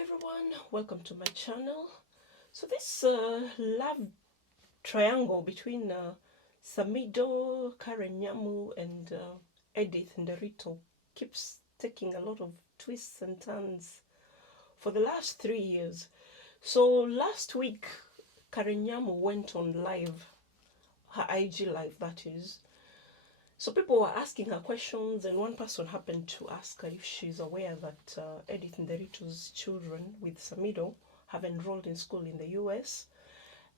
everyone, welcome to my channel. So this love triangle between Samidoh, Karen Nyamu and Edith Nderito keeps taking a lot of twists and turns for the last 3 years. So last week Karen Nyamu went on live, her IG live that is. So people were asking her questions, and one person happened to ask her if she's aware that Edith Nderito's children with Samidoh have enrolled in school in the US.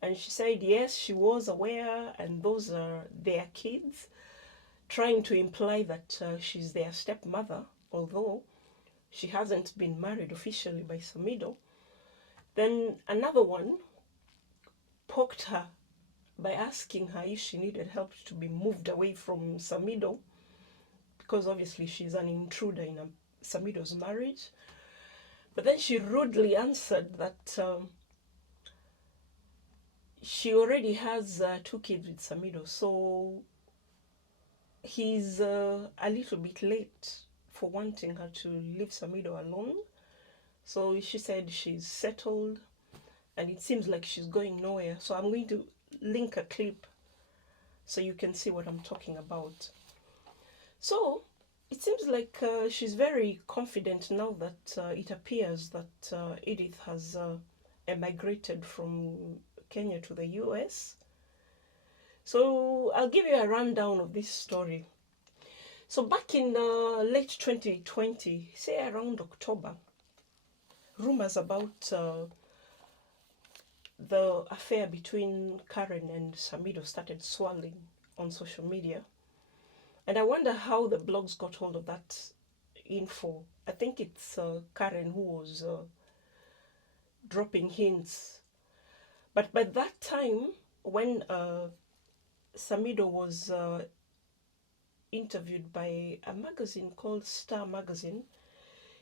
And she said yes, she was aware, and those are their kids, trying to imply that she's their stepmother, although she hasn't been married officially by Samidoh. Then another one poked her by asking her if she needed help to be moved away from Samidoh, because obviously she's an intruder in Samidoh's marriage. But then she rudely answered that she already has 2 kids with Samidoh, so he's a little bit late for wanting her to leave Samidoh alone. So she said she's settled and it seems like she's going nowhere. So I'm going to link a clip so you can see what I'm talking about. So it seems like she's very confident now that it appears that Edith has emigrated from Kenya to the US. So I'll give you a rundown of this story. So back in late 2020, say around October, rumors about the affair between Karen and Samidoh started swirling on social media. And I wonder how the blogs got hold of that info. I think it's Karen who was dropping hints. But by that time, when Samidoh was interviewed by a magazine called Star Magazine,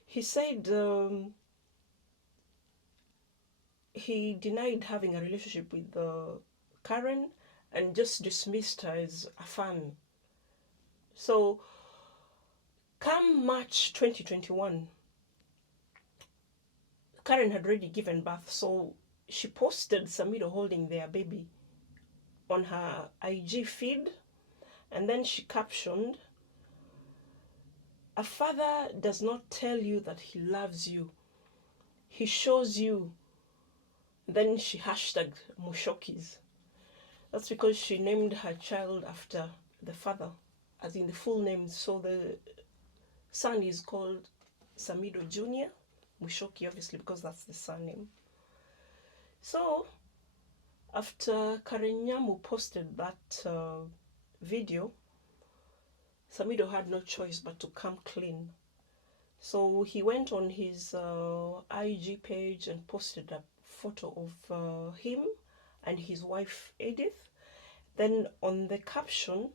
he said he denied having a relationship with Karen and just dismissed her as a fan. So come March 2021, Karen had already given birth, so she posted Samidoh holding their baby on her IG feed, and then she captioned, "A father does not tell you that he loves you. He shows you." Then she hashtagged Muchokis. That's because she named her child after the father, as in the full name. So the son is called Samidoh Jr., Muchoki obviously because that's the surname. So after Karen Nyamu posted that video, Samidoh had no choice but to come clean. So he went on his IG page and posted a photo of him and his wife Edith. Then on the caption,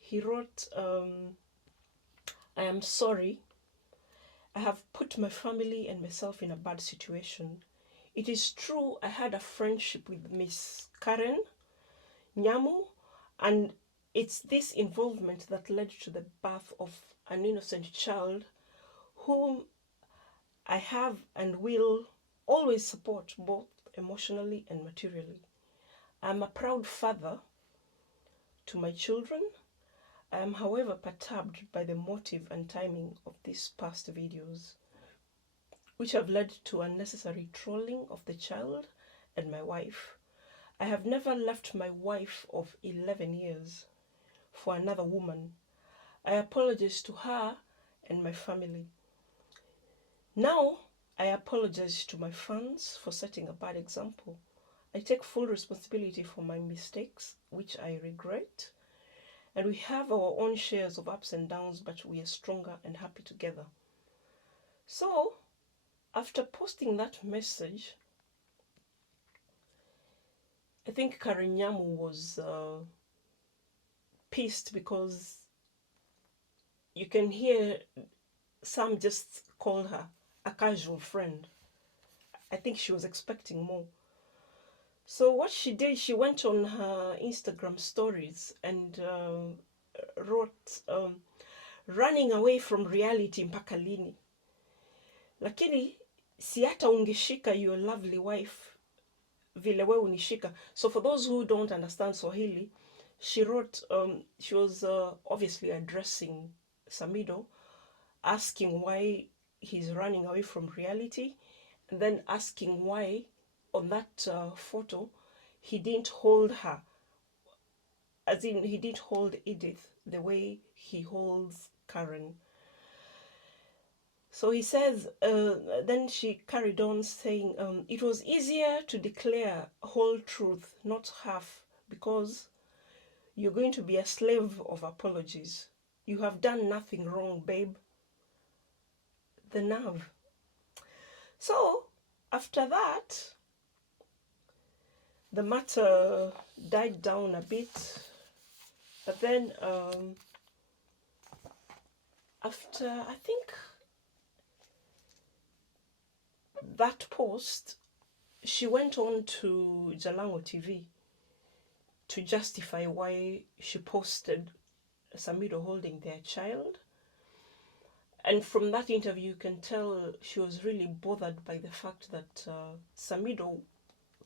he wrote, "I am sorry. I have put my family and myself in a bad situation. It is true I had a friendship with Miss Karen Nyamu, and it's this involvement that led to the birth of an innocent child whom I have and will always support both emotionally and materially. I'm a proud father to my children. I am, however, perturbed by the motive and timing of these past videos, which have led to unnecessary trolling of the child and my wife. I have never left my wife of 11 years for another woman. I apologize to her and my family. Now, I apologize to my fans for setting a bad example. I take full responsibility for my mistakes, which I regret. And we have our own shares of ups and downs, but we are stronger and happy together." So, after posting that message, I think Karen Nyamu was pissed because you can hear Sam just call her a casual friend. I think she was expecting more. So what she did, she went on her Instagram stories and wrote, "Running away from reality mpaka lini." Lakini si hata ungeshika your lovely wife vile we unishika. So for those who don't understand Swahili, she wrote, she was obviously addressing Samidoh, asking why he's running away from reality, and then asking why on that photo he didn't hold her, as in he didn't hold Edith the way he holds Karen. So he says, then she carried on saying, it was easier to declare whole truth, not half, because you're going to be a slave of apologies. You have done nothing wrong, babe. The nerve. So, after that, the matter died down a bit. But then, after, I think, that post, she went on to Jalango TV to justify why she posted Samidoh holding their child. And from that interview, you can tell she was really bothered by the fact that Samidoh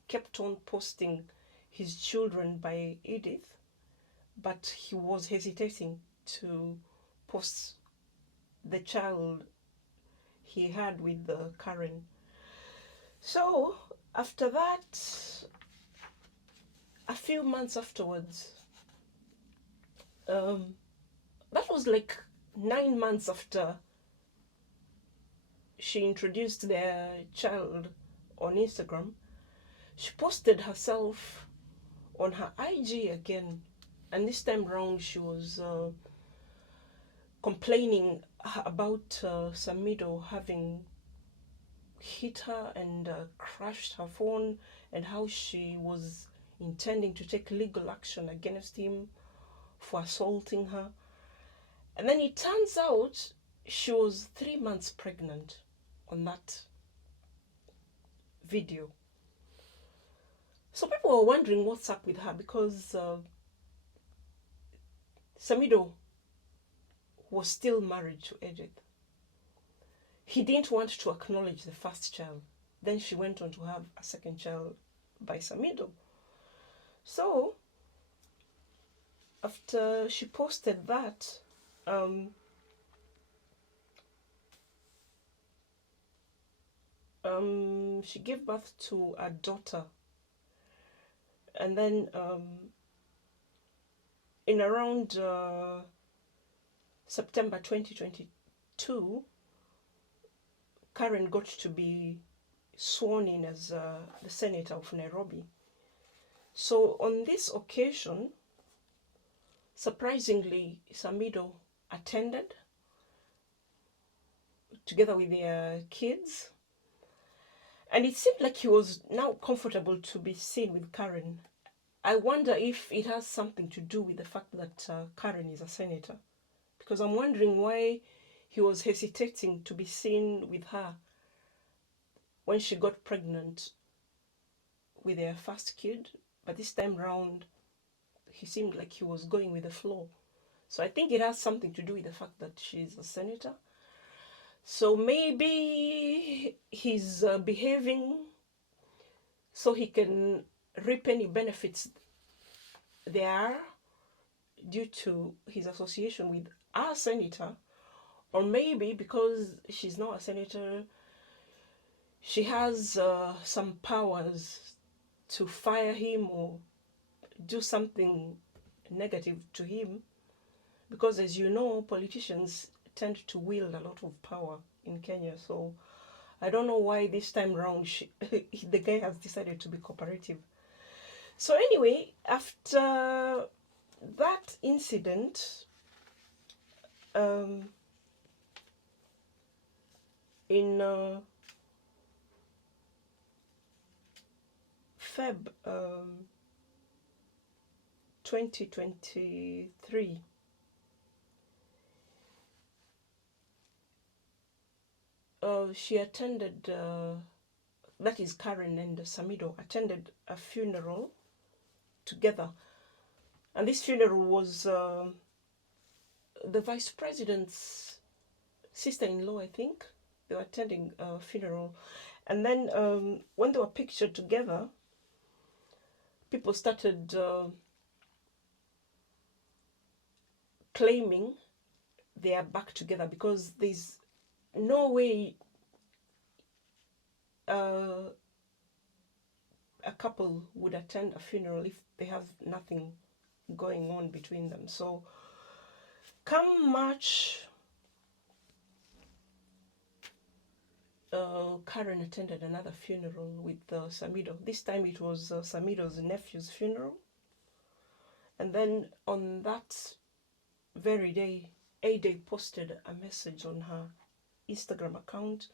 kept on posting his children by Edith, but he was hesitating to post the child he had with Karen. So after that, a few months afterwards, that was like 9 months after she introduced their child on Instagram, she posted herself on her IG again, and this time round she was complaining about Samidoh having hit her and crashed her phone, and how she was intending to take legal action against him for assaulting her. And then it turns out she was 3 months pregnant on that video. So people were wondering what's up with her, because Samidoh was still married to Edith. He didn't want to acknowledge the first child. Then she went on to have a second child by Samidoh. So after she posted that, she gave birth to a daughter. And then in around September 2022, Karen got to be sworn in as the senator of Nairobi. So on this occasion, surprisingly, Samidoh attended together with their kids. And it seemed like he was now comfortable to be seen with Karen. I wonder if it has something to do with the fact that Karen is a senator. Because I'm wondering why he was hesitating to be seen with her when she got pregnant with their first kid. But this time round, he seemed like he was going with the flow. So I think it has something to do with the fact that she's a senator. So maybe he's behaving so he can reap any benefits there due to his association with our senator. Or maybe because she's not a senator, she has some powers to fire him or do something negative to him. Because as you know, politicians tend to wield a lot of power in Kenya. So I don't know why this time around the guy has decided to be cooperative. So anyway, after that incident, in Feb 2023, she attended, that is Karen and Samidoh attended a funeral together. And this funeral was the vice president's sister-in-law, I think. They were attending a funeral. And then when they were pictured together, people started claiming they are back together, because there's no way a couple would attend a funeral if they have nothing going on between them. So come March, Karen attended another funeral with Samidoh. This time it was Samidoh's nephew's funeral. And then on that very day, A-Day posted a message on her Instagram account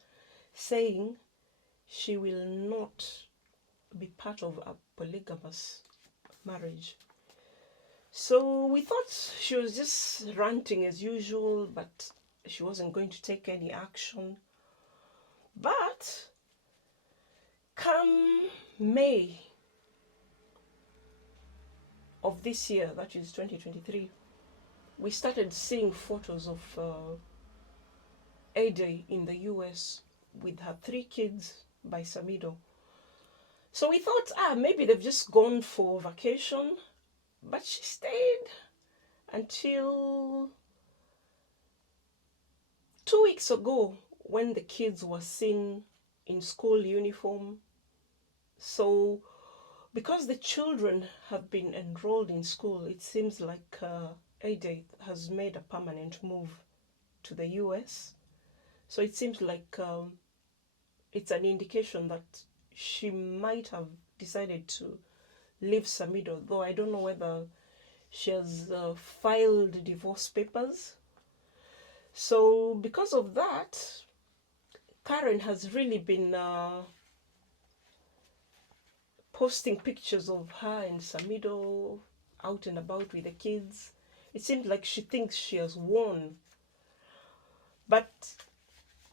saying she will not be part of a polygamous marriage. So we thought she was just ranting as usual, but she wasn't going to take any action. But come May of this year, that is 2023, we started seeing photos of A-Day in the US with her 3 kids by Samidoh. So we thought, maybe they've just gone for vacation, but she stayed until 2 weeks ago, when the kids were seen in school uniform. So because the children have been enrolled in school, it seems like A-Day has made a permanent move to the US. So it seems like it's an indication that she might have decided to leave Samidoh, though I don't know whether she has filed divorce papers. So because of that, Karen has really been posting pictures of her and Samidoh out and about with the kids. It seems like she thinks she has won. But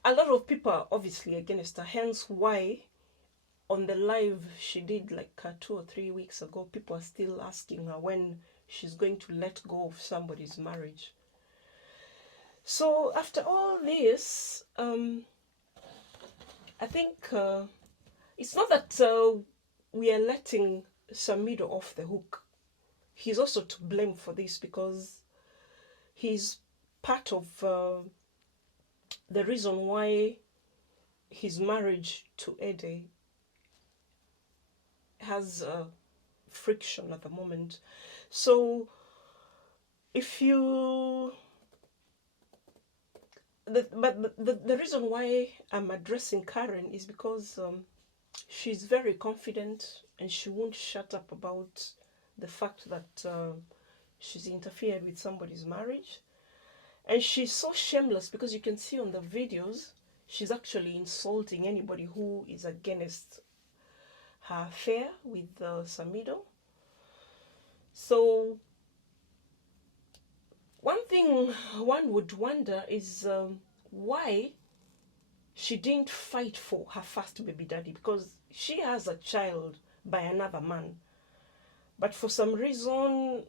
a lot of people are obviously against her, hence why on the live she did like 2 or 3 weeks ago, people are still asking her when she's going to let go of somebody's marriage. So after all this, I think it's not that we are letting Samidoh off the hook. He's also to blame for this, because he's part of the reason why his marriage to A-Day has friction at the moment. So if you the reason why I'm addressing Karen is because she's very confident, and she won't shut up about the fact that she's interfered with somebody's marriage. And she's so shameless, because you can see on the videos she's actually insulting anybody who is against her affair with Samidoh. So one thing one would wonder is why she didn't fight for her first baby daddy, because she has a child by another man. But for some reason,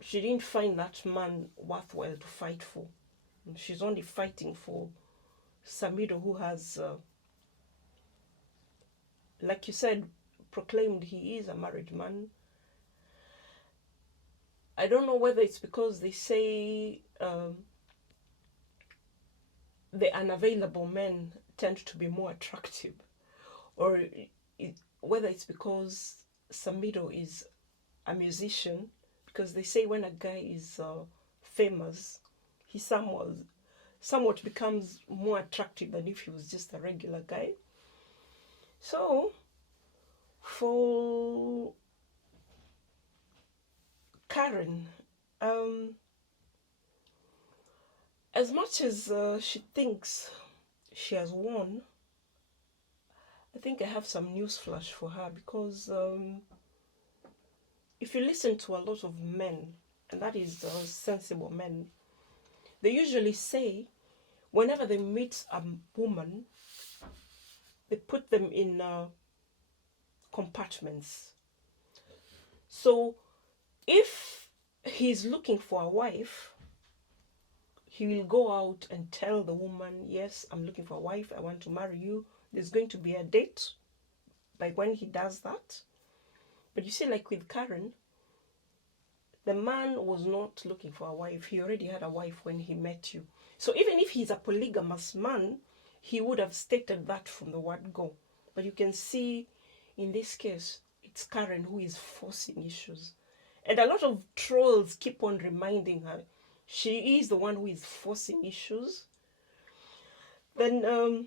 she didn't find that man worthwhile to fight for. She's only fighting for Samidoh, who has, like you said, proclaimed he is a married man. I don't know whether it's because they say the unavailable men tend to be more attractive, or whether it's because Samidoh is a musician, because they say when a guy is famous, he somewhat becomes more attractive than if he was just a regular guy. So for Karen, as much as she thinks she has won, I think I have some news flash for her, because if you listen to a lot of men, and that is sensible men, they usually say whenever they meet a woman, they put them in compartments. So if he's looking for a wife, He will go out and tell the woman, yes, I'm looking for a wife, I want to marry you. There's going to be a date by when he does that. But you see, like with Karen, the man was not looking for a wife. He already had a wife when he met you. So even if he's a polygamous man, he would have stated that from the word go. But you can see in this case, it's Karen who is forcing issues. And a lot of trolls keep on reminding her she is the one who is forcing issues. Then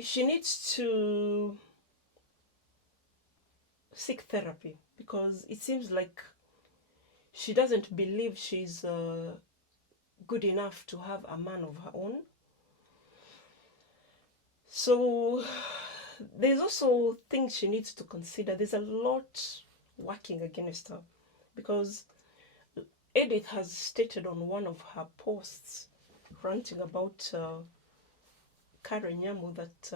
she needs to seek therapy, because it seems like she doesn't believe she's good enough to have a man of her own. So there's also things she needs to consider. There's a lot working against her, because Edith has stated on one of her posts ranting about Karen Nyamu that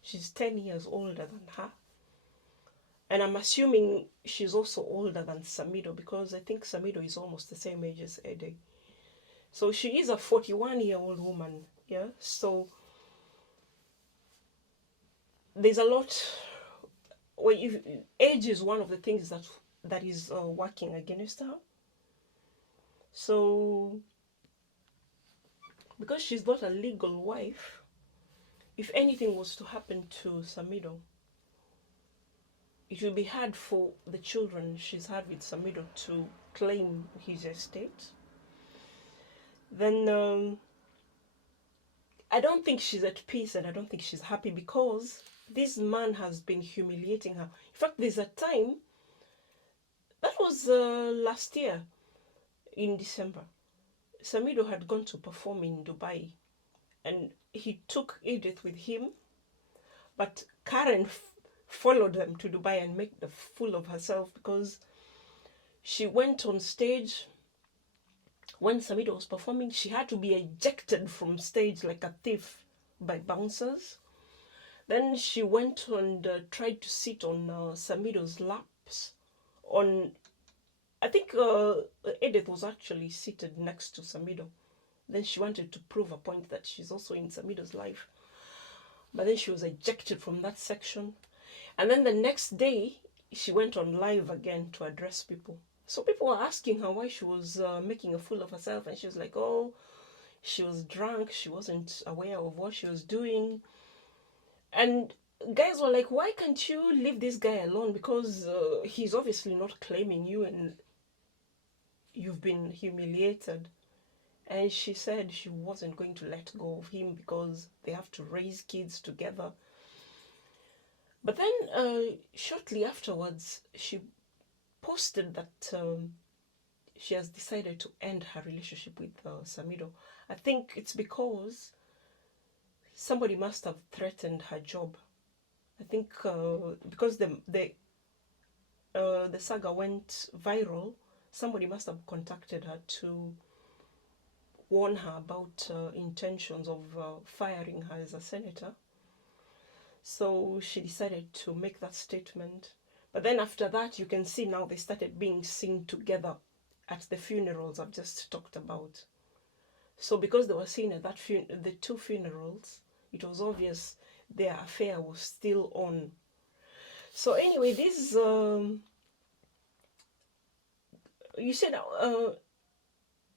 she's 10 years older than her. And I'm assuming she's also older than Samidoh, because I think Samidoh is almost the same age as Edith. So she is a 41-year-old woman, yeah? So there's a lot. Well, age is one of the things that is working against her. So because she's not a legal wife, if anything was to happen to Samidoh, it will be hard for the children she's had with Samidoh to claim his estate. Then I don't think she's at peace, and I don't think she's happy, because this man has been humiliating her. In fact, there's a time, that was last year in December, Samidoh had gone to perform in Dubai, and he took Edith with him, but Karen followed them to Dubai and made the fool of herself, because she went on stage. When Samidoh was performing, she had to be ejected from stage like a thief by bouncers. Then she went and tried to sit on Samidoh's laps. I think Edith was actually seated next to Samidoh. Then she wanted to prove a point that she's also in Samidoh's life. But then she was ejected from that section. And then the next day, she went on live again to address people. So people were asking her why she was making a fool of herself. And she was like, oh, she was drunk. She wasn't aware of what she was doing. And guys were like, why can't you leave this guy alone? Because he's obviously not claiming you, and you've been humiliated. And she said she wasn't going to let go of him because they have to raise kids together. But then shortly afterwards, she posted that she has decided to end her relationship with Samidoh. I think it's because somebody must have threatened her job. I think because the saga went viral, somebody must have contacted her to warn her about intentions of firing her as a senator. So she decided to make that statement. But then after that, you can see now they started being seen together at the funerals I've just talked about. So because they were seen at that the two funerals, it was obvious their affair was still on. So anyway, this you said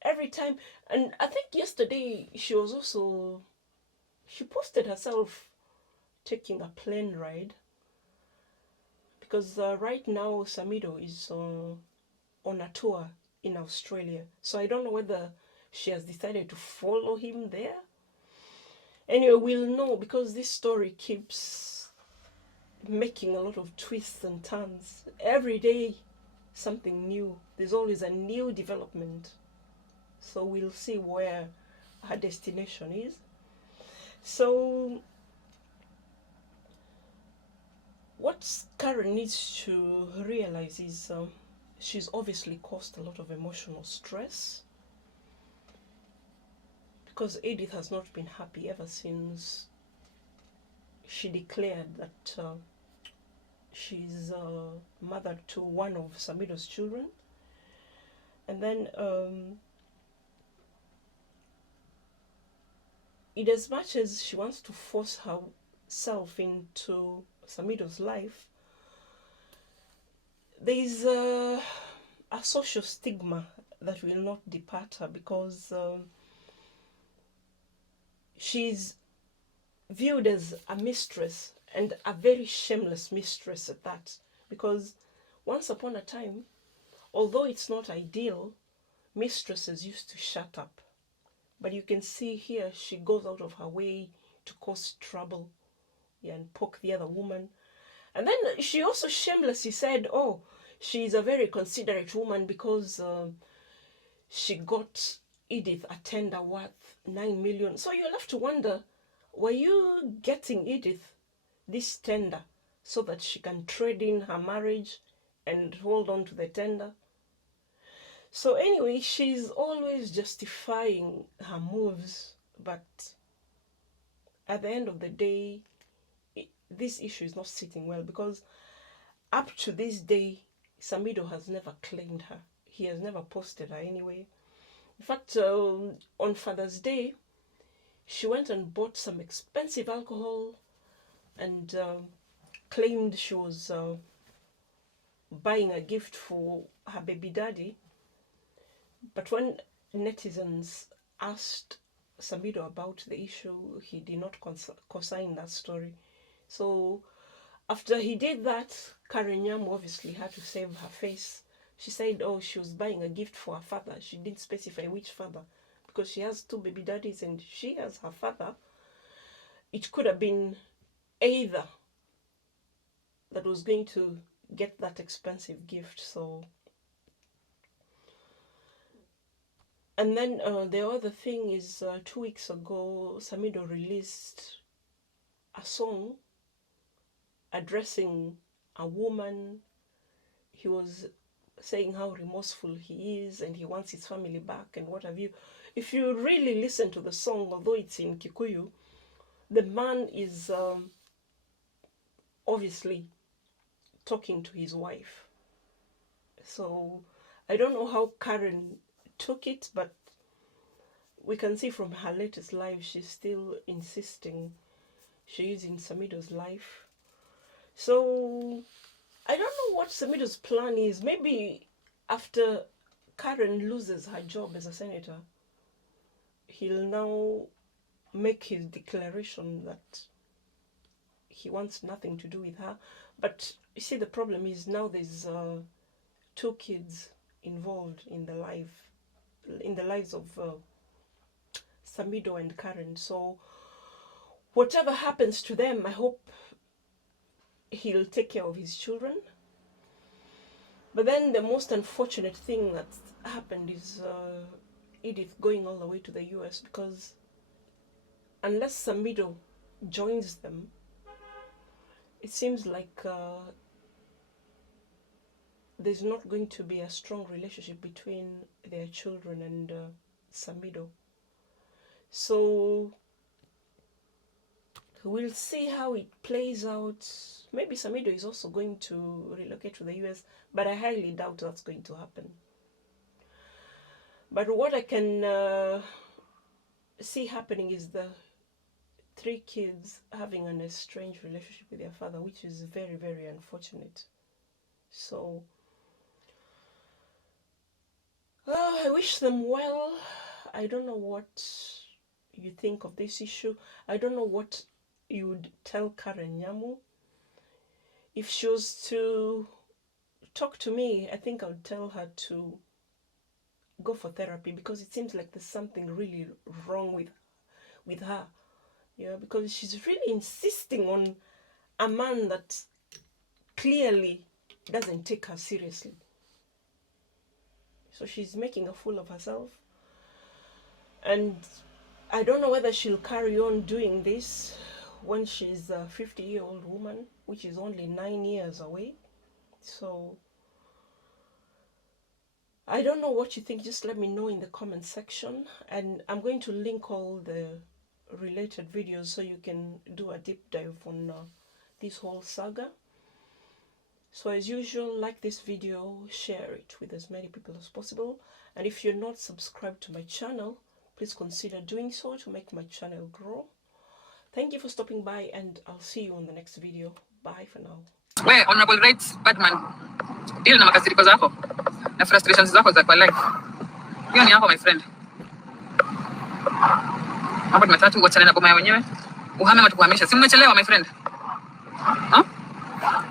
every time, and I think yesterday she posted herself taking a plane ride, because right now Samidoh is on a tour in Australia. So I don't know whether she has decided to follow him there. Anyway, we'll know, because this story keeps making a lot of twists and turns. Every day, something new. There's always a new development. So we'll see where her destination is. So what Karen needs to realize is she's obviously caused a lot of emotional stress, because Edith has not been happy ever since she declared that she's mother to one of Samidoh's children. And then in as much as she wants to force herself into Samidoh's life, there is a social stigma that will not depart her, because she's viewed as a mistress, and a very shameless mistress at that. Because once upon a time, although it's not ideal, mistresses used to shut up. But you can see here she goes out of her way to cause trouble, yeah, and poke the other woman. And then she also shamelessly said, oh, she's a very considerate woman because she got Edith a tender worth 9 million. So you'll have to wonder, were you getting Edith this tender so that she can trade in her marriage and hold on to the tender? So anyway, she's always justifying her moves, but at the end of the day, this issue is not sitting well, because up to this day, Samidoh has never claimed her. He has never posted her anyway. In fact, on Father's Day, she went and bought some expensive alcohol and claimed she was buying a gift for her baby daddy. But when netizens asked Samidoh about the issue, he did not co-sign that story. So after he did that, Karen Nyamu obviously had to save her face. She said, oh, she was buying a gift for her father. She didn't specify which father, because she has 2 baby daddies and she has her father. It could have been either that was going to get that expensive gift. So, and then the other thing is 2 weeks ago, Samidoh released a song addressing a woman. He was saying how remorseful he is and he wants his family back and what have you. If you really listen to the song, although it's in Kikuyu, the man is obviously talking to his wife. So I don't know how Karen took it, but we can see from her latest live, she's still insisting she is in Samidoh's life. So I don't know what Samidoh's plan is. Maybe after Karen loses her job as a senator, he'll now make his declaration that he wants nothing to do with her. But you see, the problem is now there's 2 kids involved in the lives of Samidoh and Karen. So whatever happens to them, I hope he'll take care of his children. But then the most unfortunate thing that happened is Edith going all the way to the US, because unless Samidoh joins them, it seems like there's not going to be a strong relationship between their children and Samidoh. So we'll see how it plays out. Maybe Samidoh is also going to relocate to the US, but I highly doubt that's going to happen. But what I can see happening is the 3 kids having an estranged relationship with their father, which is very, very unfortunate. So I wish them well. I don't know what you think of this issue. I don't know what you would tell Karen Nyamu. If she was to talk to me, I think I would tell her to go for therapy, because it seems like there's something really wrong with her. Yeah, because she's really insisting on a man that clearly doesn't take her seriously. So she's making a fool of herself. And I don't know whether she'll carry on doing this when she's a 50-year-old woman, which is only 9 years away. So I don't know what you think. Just let me know in the comment section. And I'm going to link all the related videos so you can do a deep dive on this whole saga. So as usual, like this video, share it with as many people as possible. And if you're not subscribed to my channel, please consider doing so to make my channel grow. Thank you for stopping by, and I'll see you on the next video. Bye for now. Where Honorable Rights Batman, deal na makasiriko zako na frustrations zako za kwa life. Hiyo ni yako my friend. Hapo matatu wachana na goma wenyewe. Uhame matukuhamisha. Si mmechelewa my friend.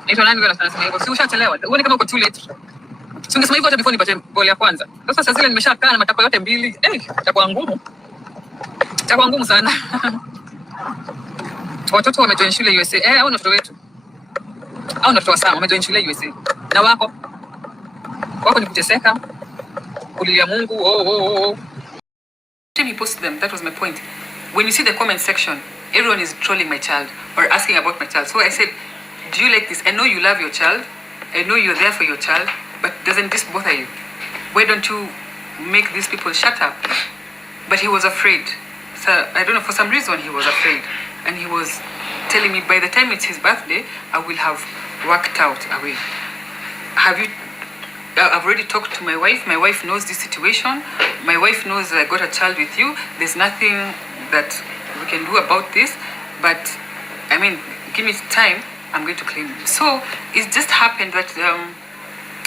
Nito nani wewe unasema hivyo? Si ushachelewa. Uone kama uko too late. Si ungesema hivyo hata before nipate ball ya kwanza. Sasa zile nimeshakaa na matakwa yote mbili. Itakuwa ngumu. Itakuwa ngumu sana. Watoto wamejoin shule USA. Au watoto wetu. Au watoto wa Sam wamejoin shule USA. Na wako ni kuteseka. Kulilia Mungu. He posted them. That was my point. When you see the comment section, everyone is trolling my child or asking about my child. So I said, do you like this? I know you love your child. I know you're there for your child, but doesn't this bother you? Why don't you make these people shut up? But he was afraid. So I don't know, for some reason he was afraid. And he was telling me, by the time it's his birthday, I will have worked out a way. I've already talked to my wife. My wife knows this situation. My wife knows I got a child with you. There's nothing that we can do about this. But, I mean, give me time. I'm going to claim him. So it just happened that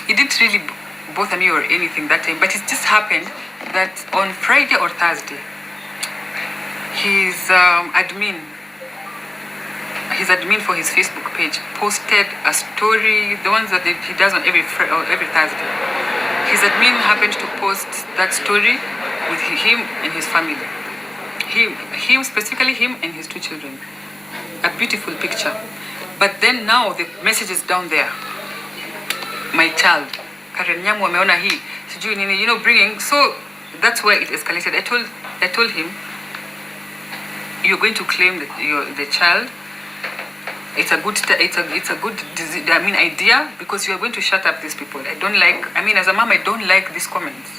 it didn't really bother me or anything that time. But it just happened that on Friday or Thursday, his admin for his Facebook page posted a story, the ones that he does on every Thursday. His admin happened to post that story with him and his family. Him specifically, him and his 2 children. A beautiful picture. But then now the message is down there. My child, Nyamu ameona hii, sijui nini, bringing. So that's where it escalated. I told him, you're going to claim the child. It's a good idea, because you are going to shut up these people. As a mom, I don't like these comments.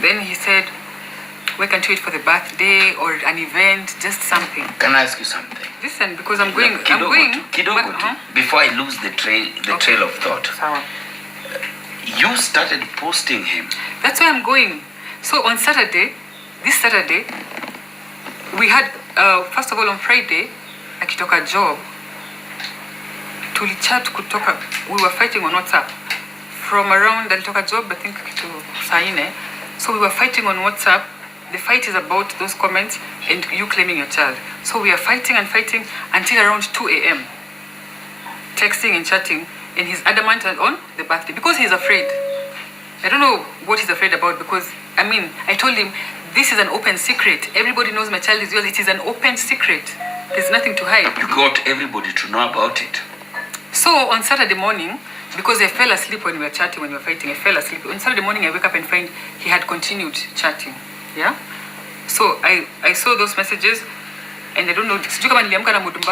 Then he said, why can't you wait for the birthday or an event, just something? Can I ask you something? Listen, because I'm going. Before I lose the trail of thought. You started posting him. That's why I'm going. So on Saturday, this Saturday, we had, first of all on Friday, akitoka job, tulichat kutoka, we were fighting on WhatsApp. From around, alitoka job, I think to saa. So we were fighting on WhatsApp. The fight is about those comments and you claiming your child. So we are fighting and fighting until around 2 a.m. Texting and chatting, and he's adamant on the birthday because he's afraid. I don't know what he's afraid about, because, I told him, this is an open secret. Everybody knows my child is yours. It is an open secret. There's nothing to hide. You got everybody to know about it. So on Saturday morning, because I fell asleep when we were chatting, when we were fighting, I fell asleep. On Saturday morning, I wake up and find he had continued chatting. Yeah? So I saw those messages, and I don't know,